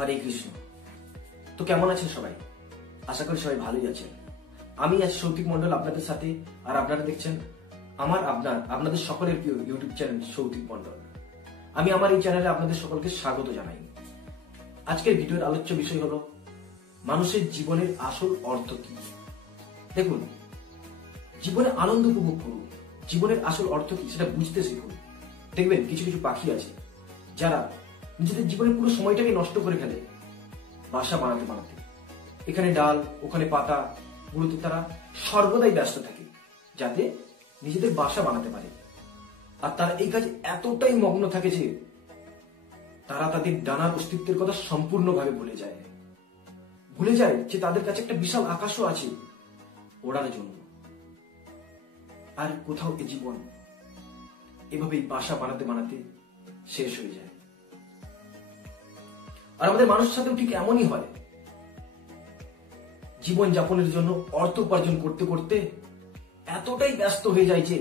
হরে কৃষ্ণ। তো কেমন আছেন সবাই? আশা করি সবাই ভালোই আছেন। আমি আছি সৌতিক মন্ডল আপনাদের সাথে, আর আপনারা দেখছেন আপনাদের সকলের প্রিয় ইউটিউব চ্যানেল সৌতিক মন্ডল। আমি আমার এই চ্যানেলে আপনাদের সকলকে স্বাগত জানাই। আজকের ভিডিওর আলোচ্য বিষয় হলো মানুষের জীবনের আসল অর্থ কি। দেখুন, জীবনে আনন্দ উপভোগ করুন, জীবনের আসল অর্থ কি সেটা বুঝতে শিখুন। দেখবেন কিছু কিছু পাখি আছে যারা নিজেদের জীবনের পুরো সময়টাকে নষ্ট করে ফেলে বাসা বানাতে বানাতে। এখানে ডাল, ওখানে পাতা, মূলত তারা সর্বদাই ব্যস্ত থাকে যাতে নিজেদের বাসা বানাতে পারে। আর তারা এই কাজে এতটাই মগ্ন থাকে যে তারা তাদের ডানার অস্তিত্বের কথা সম্পূর্ণভাবে ভুলে যায় যে তাদের কাছে একটা বিশাল আকাশও আছে ওড়ার জন্য। আর কোথাও এ জীবন এভাবেই বাসা বানাতে বানাতে শেষ হয়ে যায়। আর আমাদের মানুষের সাথেও ঠিক এমনই হয়। জীবন যাপনের জন্য অর্থ উপার্জন করতে করতে এতটাই ব্যস্ত হয়ে যায় যে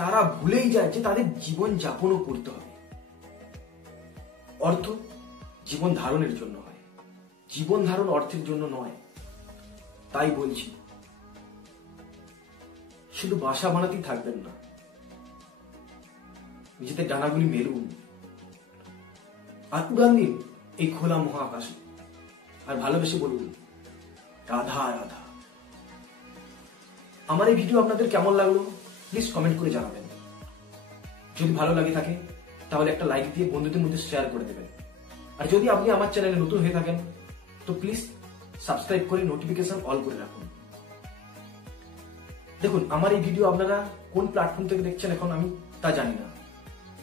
তারা ভুলেই যায় যে তাদের জীবন যাপনও করতে হবে। অর্থ জীবন ধারণের জন্য হয়, জীবন ধারণ অর্থের জন্য নয়। তাই বলছি, শুধু বাসা বানাতেই থাকবেন না, নিজেদের ডানাগুলি মেলুন আর উড়ান দিন এই খোলা মহাকাশে। আর ভালোবেসে বলুন রাধা রাধা। আমার এই ভিডিও আপনাদের কেমন লাগলো প্লিজ কমেন্ট করে জানাবেন। যদি ভালো লাগে থাকে তাহলে একটা লাইক দিয়ে বন্ধুদের মধ্যে শেয়ার করে দেবেন। আর যদি আপনি আমার চ্যানেলে নতুন হয়ে থাকেন তো প্লিজ সাবস্ক্রাইব করে নোটিফিকেশন অল করে রাখুন। দেখুন, আমার এই ভিডিও আপনারা কোন প্ল্যাটফর্ম থেকে দেখছেন এখন আমি তা জানি না।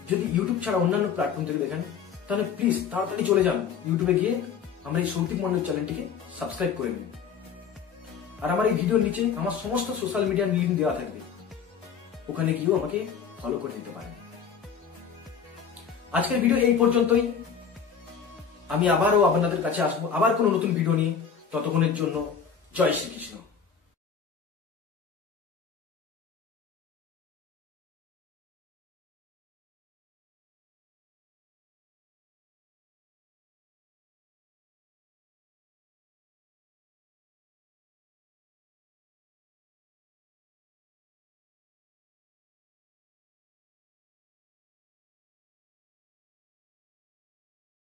যদি ইউটিউব ছাড়া অন্যান্য প্ল্যাটফর্ম থেকে দেখেন তাহলে প্লিজ তাড়াতাড়ি চলে যান ইউটিউবে গিয়ে আমরা এই সৌতিক মন্ডল চ্যানেলটিকে সাবস্ক্রাইব করে নিন। আর আমার এই ভিডিওর নিচে আমার সমস্ত সোশ্যাল মিডিয়ার লিঙ্ক দেওয়া থাকবে, ওখানে গিয়েও আমাকে ফলো করে দিতে পারেন। আজকের ভিডিও এই পর্যন্তই। আমি আবারও আপনাদের কাছে আসবো আবার কোনো নতুন ভিডিও নিয়ে। ততক্ষণের জন্য জয় শ্রীকৃষ্ণ।